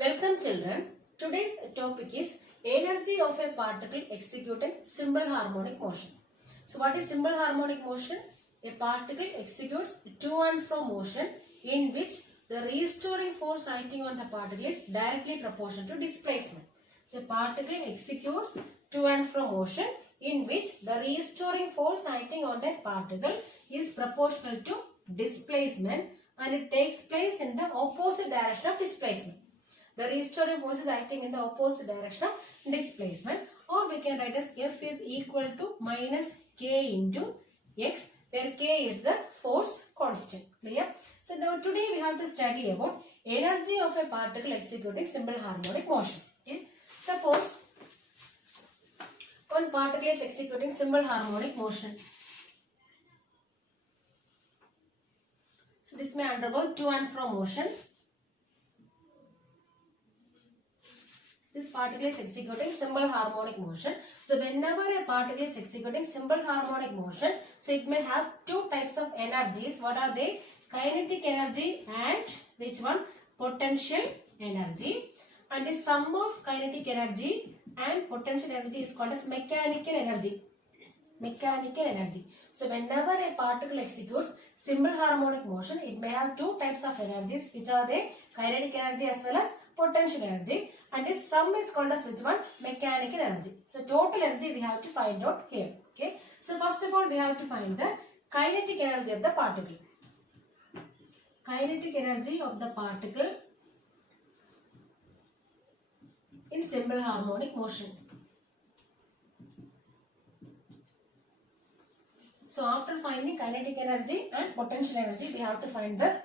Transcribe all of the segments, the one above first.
Welcome children. Today's topic is energy of a particle executing simple harmonic motion. So what is simple harmonic motion? A particle executes to and fro motion in which the restoring force acting on the particle is directly proportional to displacement. So a particle executes to and fro motion in which the restoring force acting on that particle is proportional to displacement and it takes place in the opposite direction of displacement. The restoring force is acting in the opposite direction of displacement, or we can write as F is equal to minus K into X, where K is the force constant. Clear? So now today we have to study about energy of a particle executing simple harmonic motion. Okay? Suppose one particle is executing simple harmonic motion. So this may undergo to and fro motion. This particle is executing simple harmonic motion. So whenever a particle is executing simple harmonic motion, so it may have two types of energies. What are they? Kinetic energy and which one? Potential energy. And the sum of kinetic energy and potential energy is called as mechanical energy. Mechanical energy. So whenever a particle executes simple harmonic motion, it may have two types of energies, which are the kinetic energy as well as potential energy, and this sum is called as which one? Mechanical energy. So total energy we have to find out here. Okay. So first of all we have to find the kinetic energy of the particle. Kinetic energy of the particle in simple harmonic motion. So after finding kinetic energy and potential energy, we have to find the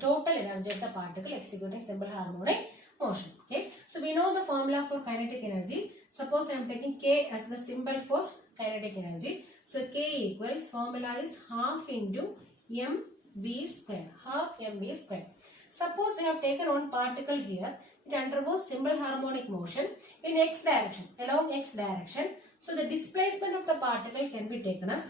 total energy of the particle executing simple harmonic motion. Okay. So we know the formula for kinetic energy. Suppose I am taking K as the symbol for kinetic energy. So K equals, formula is half into mv square. Half mv square. Suppose we have taken one particle here. It undergoes simple harmonic motion in x direction, along x direction. So the displacement of the particle can be taken as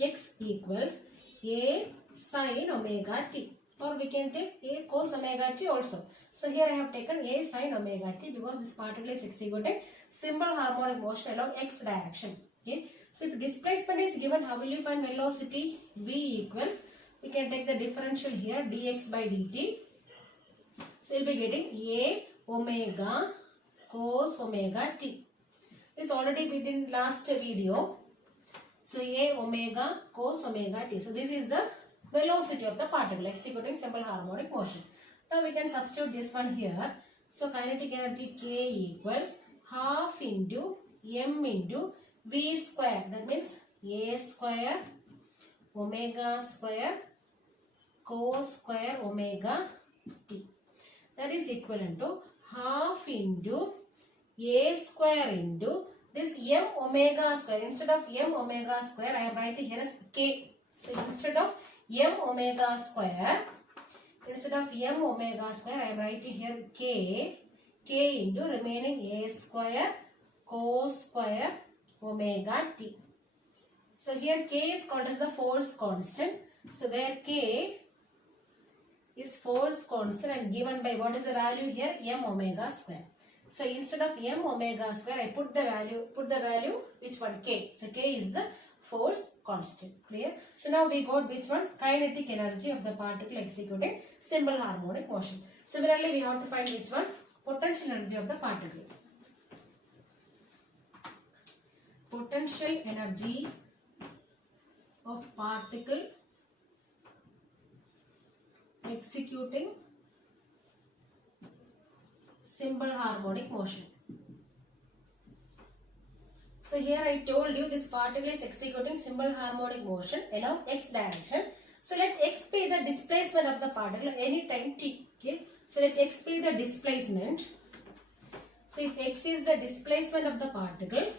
x equals a sin omega t, or we can take a cos omega t also. So here I have taken a sin omega t because this particle is executing simple harmonic motion along x direction. Okay. So if displacement is given, how will you find velocity? V equals, we can take the differential here, dx by dt. So you will be getting a omega cos omega t. This already we did in last video. So a omega cos omega t. So this is the velocity of the particle executing simple harmonic motion. Now we can substitute this one here. So kinetic energy K equals half into m into v square. That means a square omega square cos square omega t. That is equivalent to half into a square into this m omega square. Instead of m omega square, I am writing here as k. So instead of m omega square, I am writing here k into remaining a square cos square omega t. So here k is called as the force constant. So where k is force constant and given by what is the value here? M omega square. So instead of m omega square, I put the value which one? K. So K is the force constant. Clear? So now we got which one? Kinetic energy of the particle executing simple harmonic motion. Similarly, we have to find which one? Potential energy of the particle. Potential energy of particle executing simple harmonic motion. So here I told you this particle is executing simple harmonic motion along x direction. So let x be the displacement of the particle any time t. Okay. So let x be the displacement. So if x is the displacement of the particle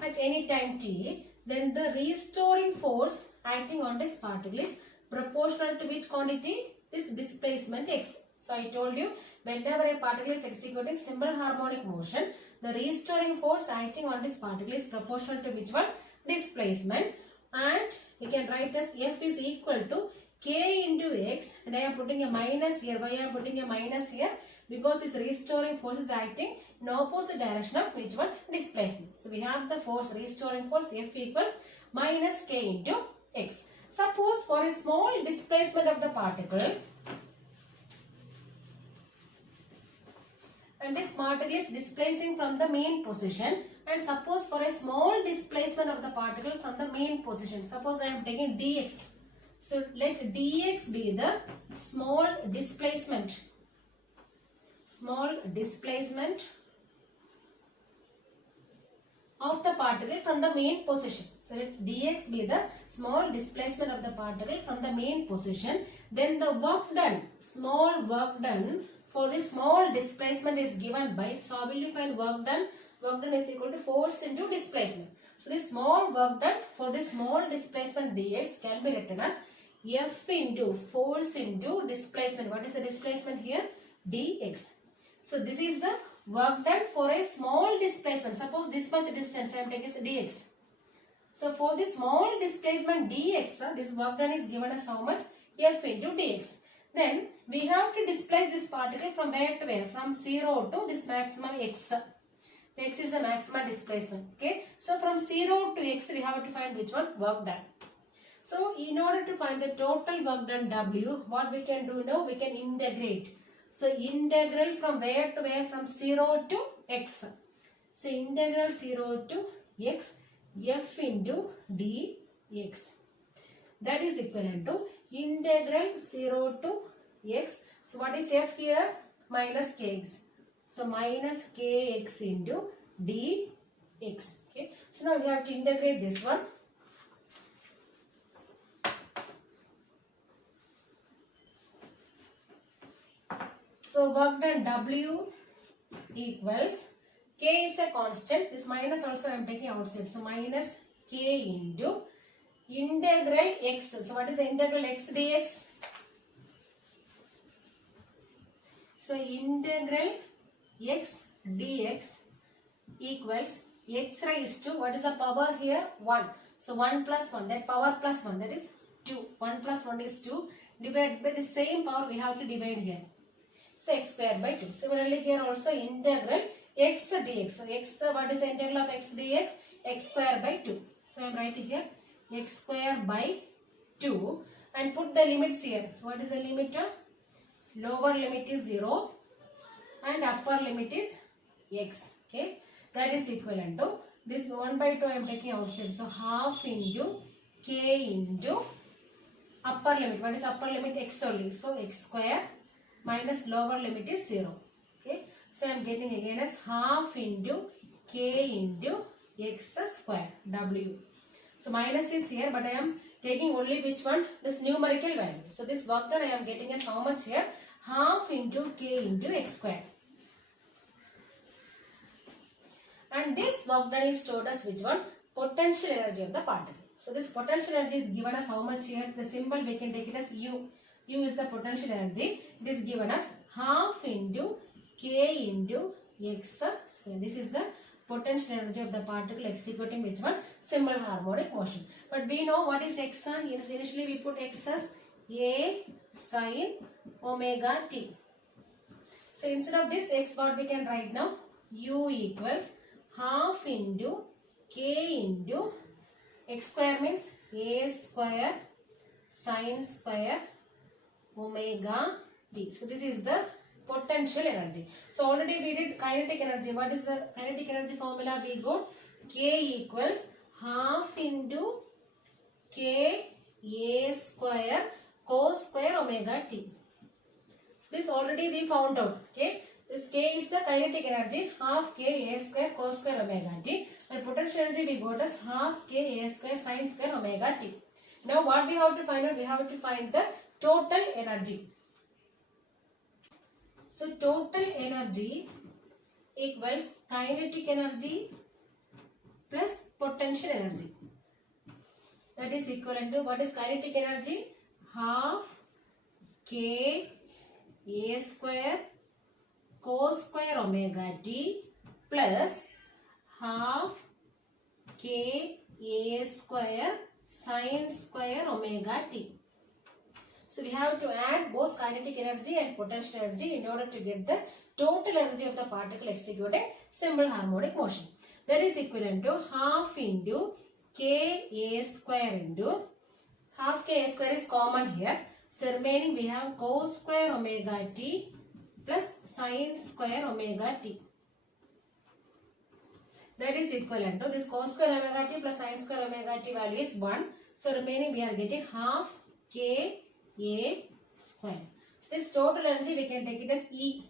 at any time t, then the restoring force acting on this particle is proportional to which quantity? This displacement x. So I told you, whenever a particle is executing simple harmonic motion, the restoring force acting on this particle is proportional to which one? Displacement. And we can write as F is equal to k into x, and I am putting a minus here. Why I am putting a minus here? Because this restoring force is acting in opposite direction of which one? Displacement. So we have the force, restoring force F equals minus k into x. Suppose for a small displacement of the particle, and this particle is displacing from the main position, and suppose for a small displacement of the particle from the main position, suppose I am taking dx. So let dx be the small displacement of the particle from the main position. So let dx be the small displacement of the particle from the main position. Then the work done, small work done for this small displacement is given by, so how will you find work done? Work done is equal to force into displacement. So this small work done for this small displacement dx can be written as F into force into displacement. What is the displacement here? Dx. So this is the work done for a small displacement. Suppose this much distance I am taking dx. So for this small displacement dx, this work done is given as how much? F into dx. Then we have to displace this particle from where to where? From 0 to this maximum x. The x is the maximum displacement. Okay. So from 0 to x we have to find which one? Work done. So in order to find the total work done W, what we can do now? We can integrate. So integral from where to where? From 0 to x. So integral 0 to x, F into dx. That is equivalent to integral 0 to x. So what is F here? Minus kx. So minus kx into dx. Okay. So now we have to integrate this one. So work done W equals, k is a constant. This minus also I am taking outside. So minus k into integral x. So what is the integral x dx? So integral x dx equals x raised to, what is the power here? 1. So 1 plus 1, that power plus 1, that is 2. 1 plus 1 is 2. Divided by the same power we have to divide here. So x square by 2. Similarly here also integral x dx. So x, what is the integral of x dx? X square by 2. So I am writing here x square by 2 and put the limits here. So what is the limit? Lower limit is 0 and upper limit is x. Okay. That is equivalent to this 1 by 2 I am taking outside. So half into k into upper limit. What is upper limit? X only. So x square minus lower limit is 0. Okay. So I am getting again as half into k into x square w. So minus is here, but I am taking only which one? This numerical value. So this work done I am getting as how much here? Half into k into x square. And this work done is stored as which one? Potential energy of the particle. So this potential energy is given as how much here? The symbol we can take it as U. U is the potential energy. It is given as half into k into x square. This is the potential energy of the particle executing which one? Simple harmonic motion. But we know what is x. Initially we put x as a sin omega t. So instead of this x, what we can write now? U equals half into k into x square means a square sin square omega t. So this is the potential energy. So already we did kinetic energy. What is the kinetic energy formula? We got k equals half into k a square cos square omega t. So this already we found out. Okay. This k is the kinetic energy, half k a square cos square omega t, and potential energy we got as half k a square sin square omega t. Now what we have to find out? We have to find the total energy. So total energy equals kinetic energy plus potential energy. That is equivalent to, what is kinetic energy? Half k a square cos square omega t plus half k a square sin square omega t. So we have to add both kinetic energy and potential energy in order to get the total energy of the particle executing simple harmonic motion. That is equivalent to half into Ka square into half Ka square is common here. So remaining we have cos square omega t plus sin square omega t. That is equivalent to this cos square omega t plus sin square omega t value is 1. So remaining we are getting half Ka square. So this total energy we can take it as E.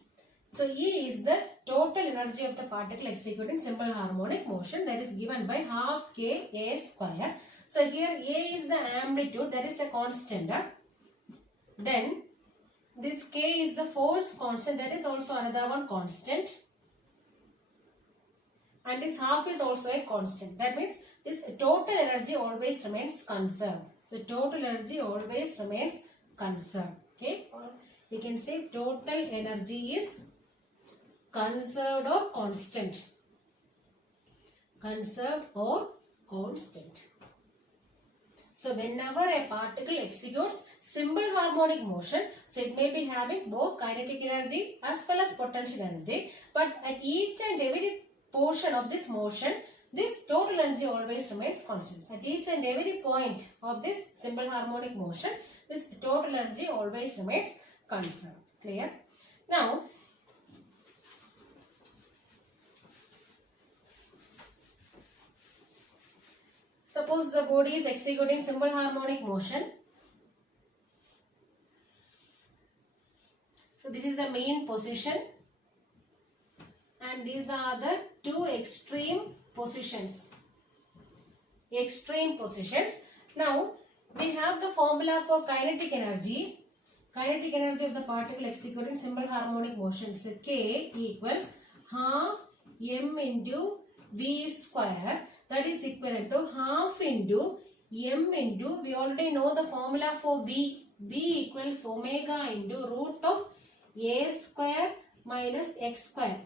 So E is the total energy of the particle executing simple harmonic motion, that is given by half Ka square. So here A is the amplitude, that is a constant. Then this K is the force constant, that is also another one constant. And this half is also a constant. That means this total energy always remains conserved. So total energy always remains conserved. Okay, or we can say total energy is conserved or constant. Conserved or constant. So whenever a particle executes simple harmonic motion, so it may be having both kinetic energy as well as potential energy, but at each and every portion of this motion, this total energy always remains constant. At each and every point of this simple harmonic motion, this total energy always remains conserved. Clear? Now, suppose the body is executing simple harmonic motion. So this is the main position. And these are the two extreme positions. Extreme positions. Now, we have the formula for kinetic energy. Kinetic energy of the particle executing simple harmonic motion. So, K equals half m into v square. That is equivalent to half into m into, we already know the formula for v. V equals omega into root of a square minus x square.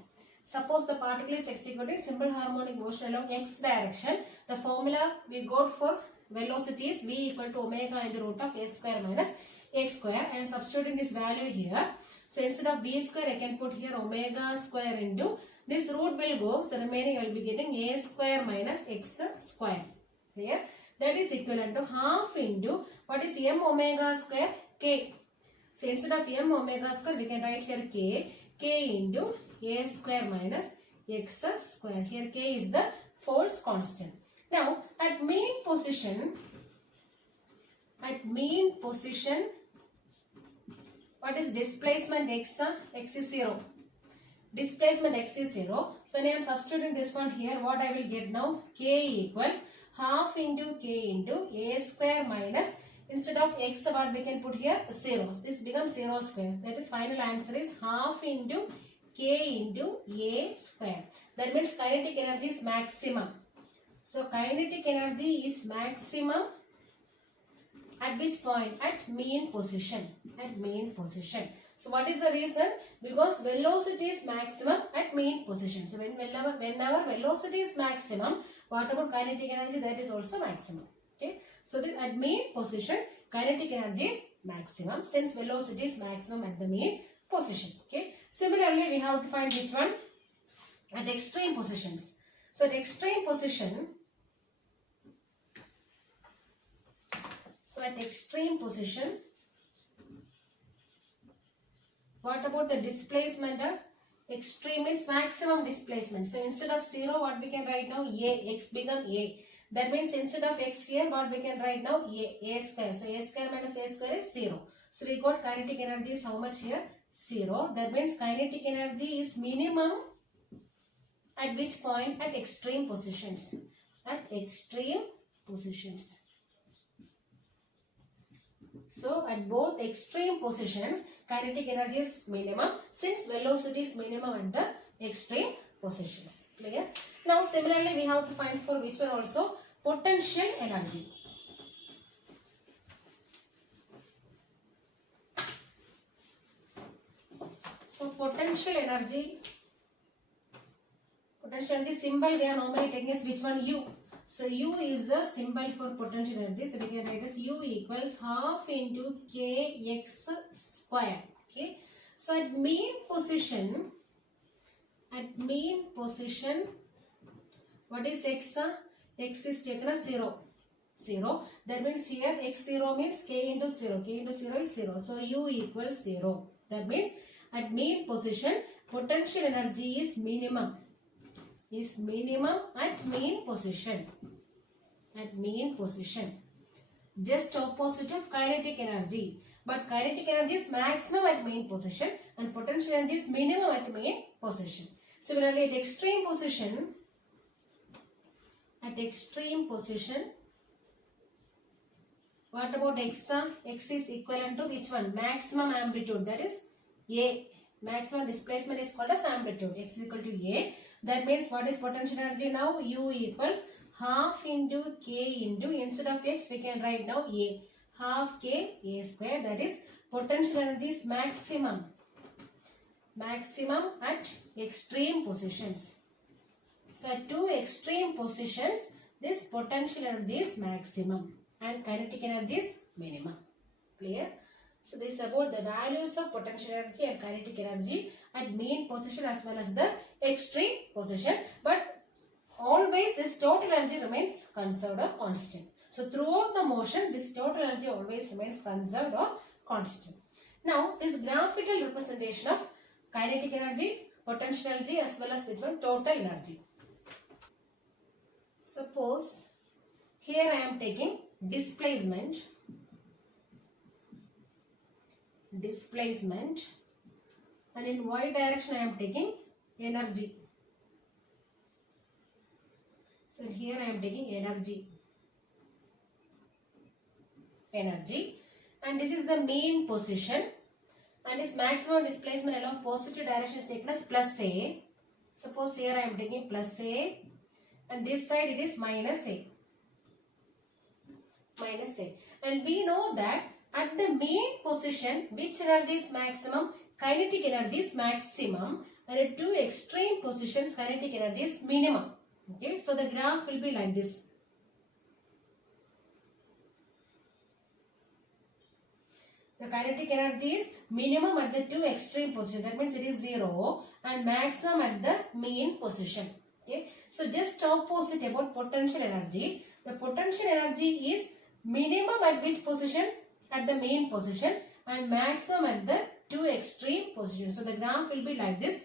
Suppose the particle is executing simple harmonic motion along x direction. The formula we got for velocity is v equal to omega into root of a square minus x square. I am substituting this value here. So instead of v square, I can put here omega square into, this root will go. So remaining I will be getting a square minus x square. Here, that is equivalent to half into, what is m omega square? K. So instead of m omega square, we can write here k. K into a square minus x square. Here k is the force constant. Now at mean position, what is displacement x? X is 0. Displacement x is 0. So when I am substituting this one here, what I will get now? K equals half into k into a square minus, instead of x, what we can put here? 0. This becomes 0 square. That is final answer is half into k into a square. That means kinetic energy is maximum. So kinetic energy is maximum at which point? At mean position. At mean position. So what is the reason? Because velocity is maximum at mean position. So whenever velocity is maximum, what about kinetic energy? That is also maximum. Okay. So at mean position, kinetic energy is maximum since velocity is maximum at the mean position. Okay. Similarly, we have to find which one? At extreme positions. So at extreme position, what about the displacement? Extreme means maximum displacement. So instead of 0, what we can write now? A. X become A. That means instead of x here, what we can write now? A square. So a square minus a square is 0. So we got kinetic energy is how much here? 0. That means kinetic energy is minimum at which point? At extreme positions. At extreme positions. So at both extreme positions, kinetic energy is minimum since velocity is minimum at the extreme positions. Clear? Now similarly we have to find for which one also? Potential energy. So potential energy symbol we are normally taking is which one? U. So U is the symbol for potential energy. So we can write as U equals half into kx square. Okay. So at mean position, what is x? X is taken as 0. 0. That means here x0 means k into 0. K into 0 is 0. So U equals 0. That means at mean position, potential energy is minimum. Is minimum at mean position. At mean position. Just opposite of kinetic energy. But kinetic energy is maximum at mean position and potential energy is minimum at mean position. Similarly, at extreme position, what about x? X is equivalent to which one? Maximum amplitude, that is A. Maximum displacement is called as amplitude. X is equal to A. That means what is potential energy now? U equals half into K into, instead of X we can write now A. Half K A square, that is potential energy is maximum. Maximum at extreme positions. So at two extreme positions, this potential energy is maximum and kinetic energy is minimum. Clear? So this is about the values of potential energy and kinetic energy at mean position as well as the extreme position. But always this total energy remains conserved or constant. So throughout the motion, this total energy always remains conserved or constant. Now this graphical representation of kinetic energy, potential energy as well as which one? Total energy. Suppose here I am taking displacement, and in y direction I am taking energy. So here I am taking energy, and this is the mean position, and this maximum displacement along positive direction is taken as plus A. Suppose here I am taking plus A, and this side it is minus A. And we know that at the mean position, which energy is maximum? Kinetic energy is maximum, and at two extreme positions, kinetic energy is minimum. Okay, so the graph will be like this. The kinetic energy is minimum at the two extreme positions. That means it is 0 and maximum at the mean position. Okay, so just opposite about potential energy. The potential energy is minimum at which position? At the mean position, and maximum at the two extreme positions. So the graph will be like this.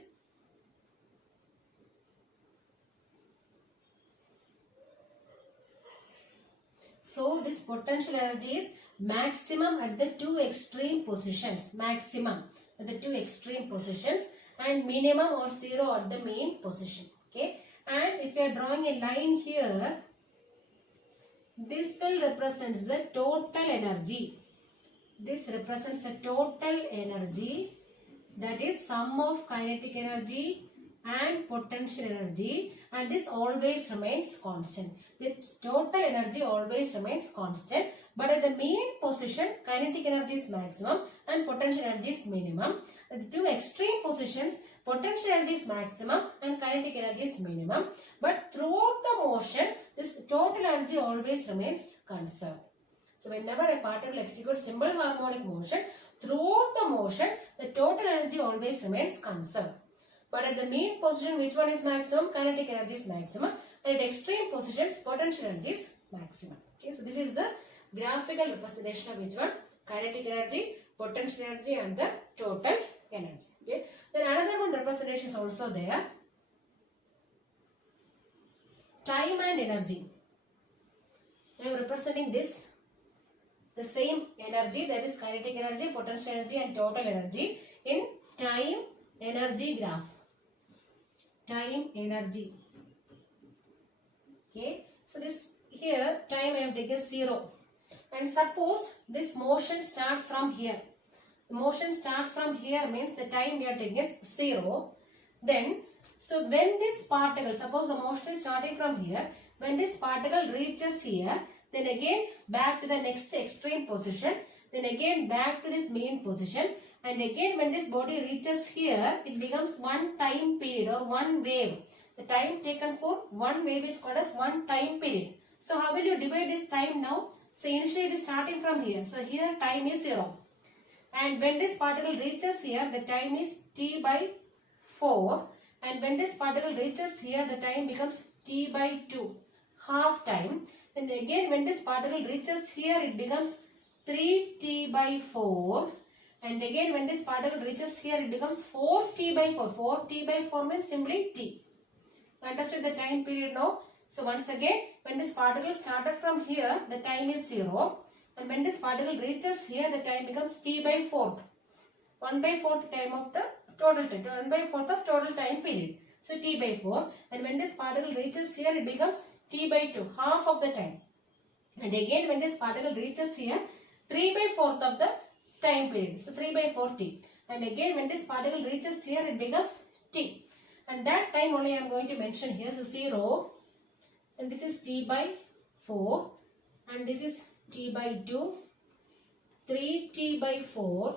So this potential energy is maximum at the two extreme positions. Maximum at the two extreme positions and minimum or 0 at the mean position. Okay. And if you are drawing a line here, this will represent the total energy. This represents a total energy, that is sum of kinetic energy and potential energy, and this always remains constant. This total energy always remains constant, but at the mean position, kinetic energy is maximum and potential energy is minimum. At the two extreme positions, potential energy is maximum and kinetic energy is minimum, but throughout the motion, this total energy always remains conserved. So whenever a particle executes simple harmonic motion, throughout the motion, the total energy always remains conserved. But at the mean position, which one is maximum? Kinetic energy is maximum. And at extreme positions, potential energy is maximum. Okay, so this is the graphical representation of which one? Kinetic energy, potential energy and the total energy. Okay. Then another one representation is also there. Time and energy. I am representing this. The same energy, that is kinetic energy, potential energy and total energy in time energy graph. Time energy. Okay. So this here time I have taken 0. And suppose this motion starts from here. The motion starts from here means the time we are taking is 0. Then, so when this particle, suppose the motion is starting from here, when this particle reaches here, then again back to the next extreme position, then again back to this mean position, and again when this body reaches here, it becomes one time period or one wave. The time taken for one wave is called as one time period. So how will you divide this time now? So initially it is starting from here. So here time is 0. And when this particle reaches here, the time is t by 4. And when this particle reaches here, the time becomes t by 2. Half time. Then again when this particle reaches here, it becomes 3t by 4. And again when this particle reaches here, it becomes 4t by 4. 4t by 4 means simply t. Understood the time period now? So once again, when this particle started from here, the time is 0. And when this particle reaches here, the time becomes t by 4th. 1 by 4th time of the total time. 1 by 4th of total time period. So t by 4. And when this particle reaches here, it becomes t by 2. Half of the time. And again when this particle reaches here, 3 by 4th of the time period. So 3 by 4 t. And again when this particle reaches here, it becomes t. And that time only I am going to mention here. So 0. And this is t by 4. And this is t by 2. 3t by 4.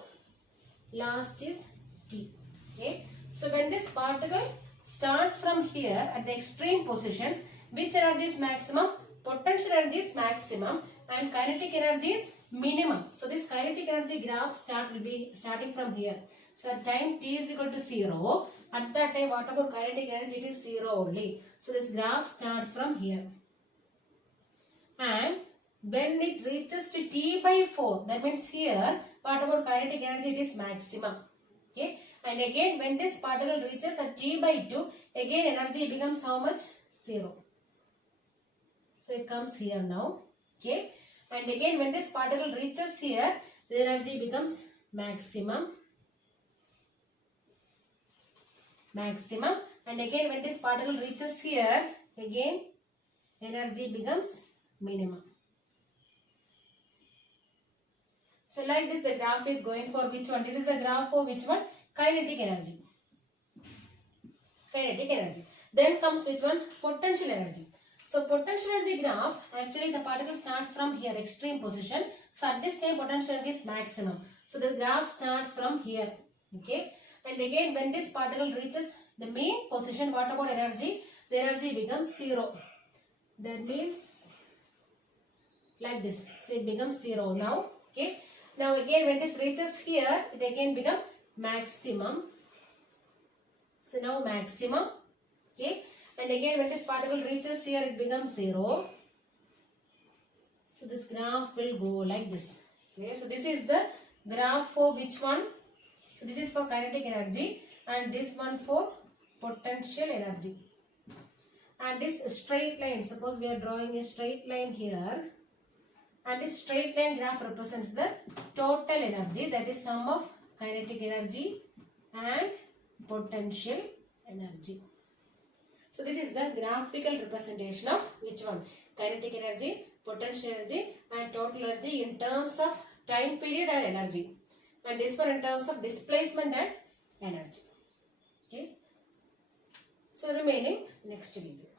Last is t. Okay. So when this particle starts from here at the extreme positions, which energy is maximum? Potential energy is maximum and kinetic energy is minimum. So this kinetic energy graph will be starting from here. So at time t is equal to 0. At that time, what about kinetic energy? It is 0 only. So this graph starts from here. And when it reaches to t by 4, that means here, what about kinetic energy? It is maximum. Okay. And again, when this particle reaches at t by 2, again energy becomes how much? 0. So it comes here now. Okay. And again, when this particle reaches here, the energy becomes maximum. Maximum. And again, when this particle reaches here, again, energy becomes minimum. So like this, the graph is going for which one? This is a graph for which one? Kinetic energy. Kinetic energy. Then comes which one? Potential energy. So potential energy graph, actually the particle starts from here, extreme position. So at this time potential energy is maximum. So the graph starts from here. Okay. And again when this particle reaches the main position, what about energy? The energy becomes 0. That means like this. So it becomes 0 now. Okay. Now again when this reaches here, it again becomes maximum. So now maximum. Okay. And again when this particle reaches here, it becomes 0. So this graph will go like this. Okay. So this is the graph for which one? So this is for kinetic energy and this one for potential energy. And this straight line, suppose we are drawing a straight line here. And this straight line graph represents the total energy, that is sum of kinetic energy and potential energy. So this is the graphical representation of which one? Kinetic energy, potential energy and total energy in terms of time period and energy. And this one in terms of displacement and energy. Okay. So remaining next video.